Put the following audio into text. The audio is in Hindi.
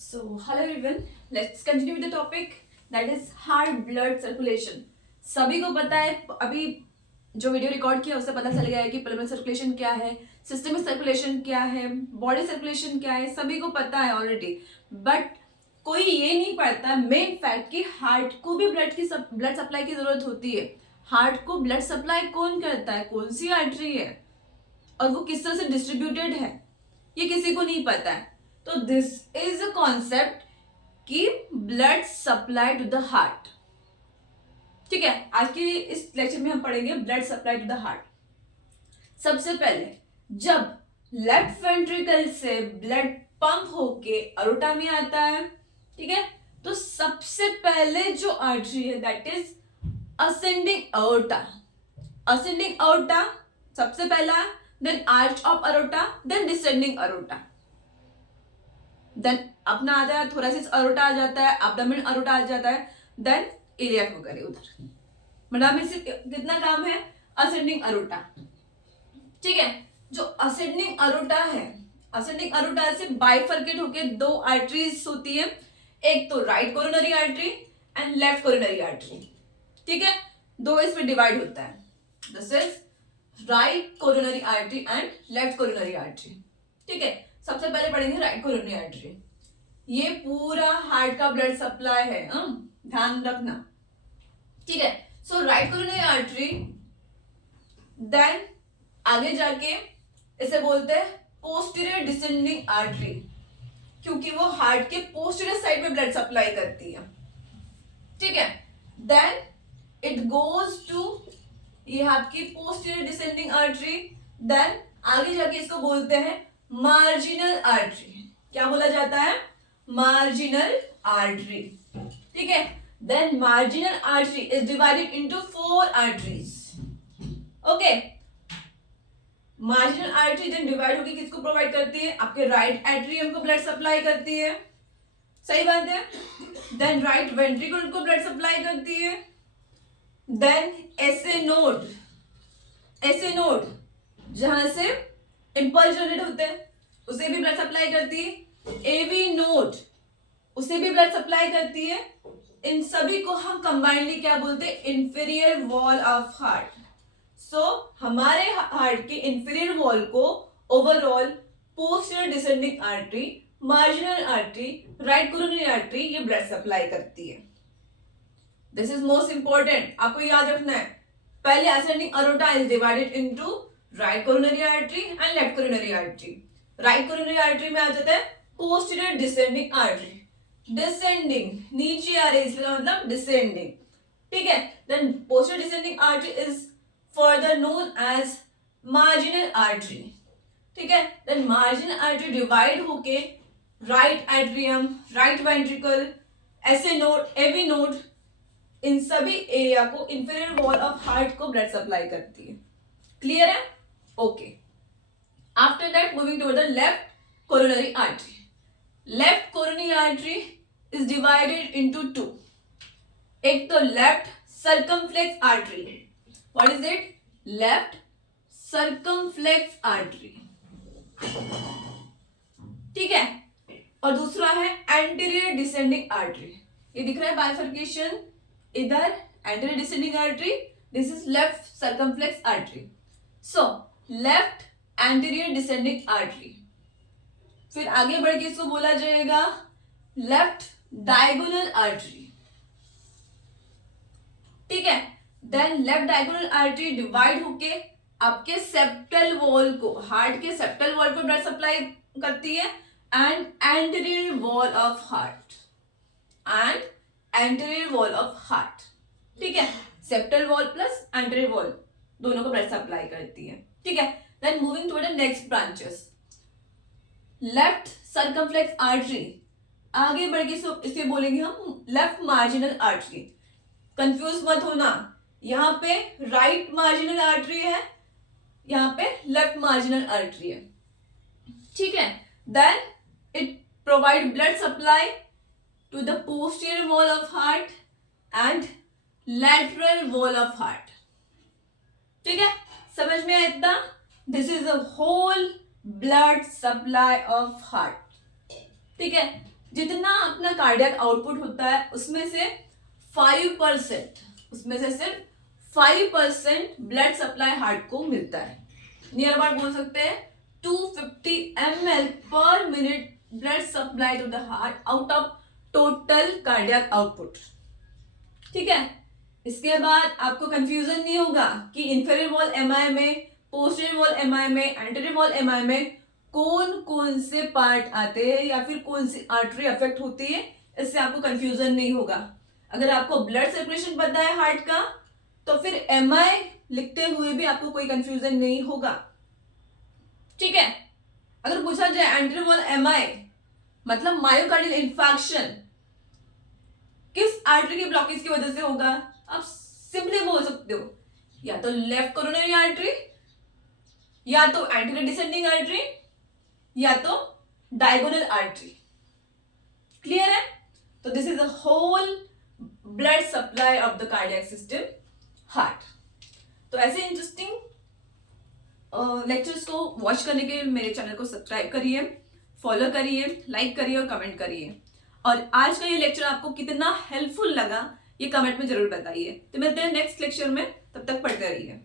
So, hello everyone. Let's continue with the topic that is heart blood circulation. सभी को पता है, अभी जो वीडियो रिकॉर्ड किया उससे पता चल गया है कि पल्मोनरी सर्कुलेशन क्या है, सिस्टमिक सर्कुलेशन क्या है, बॉडी सर्कुलेशन क्या है, सभी को पता है ऑलरेडी. बट कोई ये नहीं पढ़ता मेन फैक्ट कि हार्ट को भी ब्लड सप्लाई की जरूरत होती है. हार्ट को ब्लड सप्लाई कौन करता है, कौन सी आर्टरी है और वो किस तरह से डिस्ट्रीब्यूटेड है, ये किसी को नहीं पता है. तो दिस इज अ कॉन्सेप्ट कि blood supply to the heart. ठीक है, आज के इस लेक्चर में हम पढ़ेंगे blood supply to the heart. सबसे पहले जब लेफ्ट वेंट्रिकल से ब्लड पंप होके अरोटा में आता है, ठीक है, तो सबसे पहले जो आर्टरी है that is ascending aorta. Ascending aorta सबसे पहला, then arch of aorta, then descending aorta, then अपना आता है थोरासिस अरोटा आ जाता है, एब्डोमेन अरोटा आ जाता है, देन इलियक वगैरह उधर. मतलब में सिर्फ कितना काम है, असेंडिंग अरोटा. ठीक है, जो असेंडिंग अरोटा है, असेंडिंग अरोटा से बाइफर्केट होके दो आर्टरीज होती है, एक तो right coronary artery and left coronary artery. ठीक है, दो इसमें डिवाइड होता है. This is right coronary artery and left coronary artery. ठीक है, सबसे पहले पढ़ेंगे राइट कोरोनरी आर्टरी. ये पूरा हार्ट का ब्लड सप्लाई है, ध्यान रखना. ठीक है, सो राइट कोरोनरी आर्टरी, देन आगे जाके इसे बोलते हैं पोस्टीरियर डिसेंडिंग आर्टरी, क्योंकि वो हार्ट के पोस्टीरियर साइड में ब्लड सप्लाई करती है. ठीक है, देन इट गोज टू, ये आपकी पोस्टीरियर डिसेंडिंग आर्टरी. देन आगे जाके इसको बोलते हैं मार्जिनल आर्टरी. क्या बोला जाता है, मार्जिनल आर्टरी. ठीक है, then marginal artery is divided into 4 arteries. Okay, marginal artery then divide होकर किसको प्रोवाइड करती है, आपके राइट एट्रियम को ब्लड सप्लाई करती है. सही बात है. देन राइट वेंट्रिकल को ब्लड सप्लाई करती है. Then SA node, SA node जहां से इंपल्स जनरेट होते हैं उसे भी ब्लड सप्लाई करती है. एवी नोड उसे भी ब्लड सप्लाई करती है. इन सभी को हम कंबाइनली क्या बोलते हैं, इंफीरियर वॉल ऑफ हार्ट. सो हमारे हार्ट के इंफीरियर वॉल को overall posterior descending artery, marginal artery, right coronary artery ये ब्लड सप्लाई करती है. दिस इज मोस्ट इंपॉर्टेंट, आपको याद रखना है. पहले ascending aorta is divided into right coronary artery and left coronary artery. Right coronary artery में आ जाता है पोस्टीरियर डिसेंडिंग आर्टरी. डिसेंडिंग नीचे आ रही है, इसका मतलब डिसेंडिंग. ठीक है, then posterior descending artery is further known as marginal artery. ठीक है, देन मार्जिनल आर्टरी डिवाइड होके right atrium, right ventricle, SA node, AV node, इन सभी एरिया को इंफीरियर वॉल ऑफ हार्ट को ब्लड सप्लाई करती है. क्लियर है? Okay. After that moving toward the left coronary artery. Left coronary artery is divided into 2. एक तो left circumflex artery. What is it? Left circumflex artery. ठीक है, और दूसरा है एंटीरियर डिसेंडिंग आर्टरी. ये दिख रहा है बाइफर्केशन, इधर anterior descending artery, this is left circumflex artery. So left anterior descending artery. फिर आगे बढ़ के इसको बोला जाएगा लेफ्ट डायगोनल आर्टरी. ठीक है, then left diagonal artery divide होके आपके सेप्टल वॉल को, हार्ट के सेप्टल वॉल को ब्लड सप्लाई करती है and anterior wall of heart, and anterior wall of heart. ठीक है, septal wall plus anterior wall दोनों को ब्लड सप्लाई करती है. ठीक है, then moving toward the next branches. Left circumflex artery, आगे बढ़ के इसे बोलेंगे हम लेफ्ट मार्जिनल आर्टरी. कंफ्यूज मत होना, यहाँ पे राइट मार्जिनल आर्टरी है, यहाँ पे लेफ्ट मार्जिनल आर्टरी है. ठीक है, then it provide blood supply to the posterior wall of heart and lateral wall of heart. ठीक है, समझ में आया इतना? This is the whole blood supply of heart. ठीक है, जितना अपना कार्डियक आउटपुट होता है उसमें से 5%, उसमें से सिर्फ 5% ब्लड सप्लाई हार्ट को मिलता है। नियर अबाउट बोल सकते हैं 250 ml per minute blood supply to the heart out of total cardiac output. ठीक है, इसके बाद आपको कंफ्यूजन नहीं होगा कि इंफेरियर वॉल एमआई में, पोस्टीरियर वॉल एमआई में, एंटीरियर वॉल एमआई में कौन कौन से पार्ट आते हैं या फिर कौन सी आर्टरी अफेक्ट होती है, इससे आपको कंफ्यूजन नहीं होगा। अगर आपको ब्लड सर्कुलेशन पता है हार्ट का तो फिर एमआई लिखते हुए भी आपको कोई कंफ्यूजन नहीं होगा। ठीक है, अगर पूछा जाए एंटीरियर वॉल एमआई मतलब मायोकार्डियल इंफार्क्शन किस आर्टरी के ब्लॉकेज की वजह से होगा, आप सिंपली बोल सकते हो या तो लेफ्ट कोरोनरी आर्टरी, या तो एंटीरियर डिसेंडिंग आर्टरी, या तो डायगोनल आर्टरी। क्लियर है? तो this is the whole blood supply of the cardiac system heart. तो ऐसे इंटरेस्टिंग लेक्चर्स को वॉच करने के लिए मेरे चैनल को सब्सक्राइब करिए, फॉलो करिए, लाइक करिए और कमेंट करिए। और आज का ये लेक्चर आपको कितना हेल्पफुल लगा ये कमेंट में जरूर बताइए। तो मिलते हैं नेक्स्ट लेक्चर में, तब तक पढ़ते रहिए।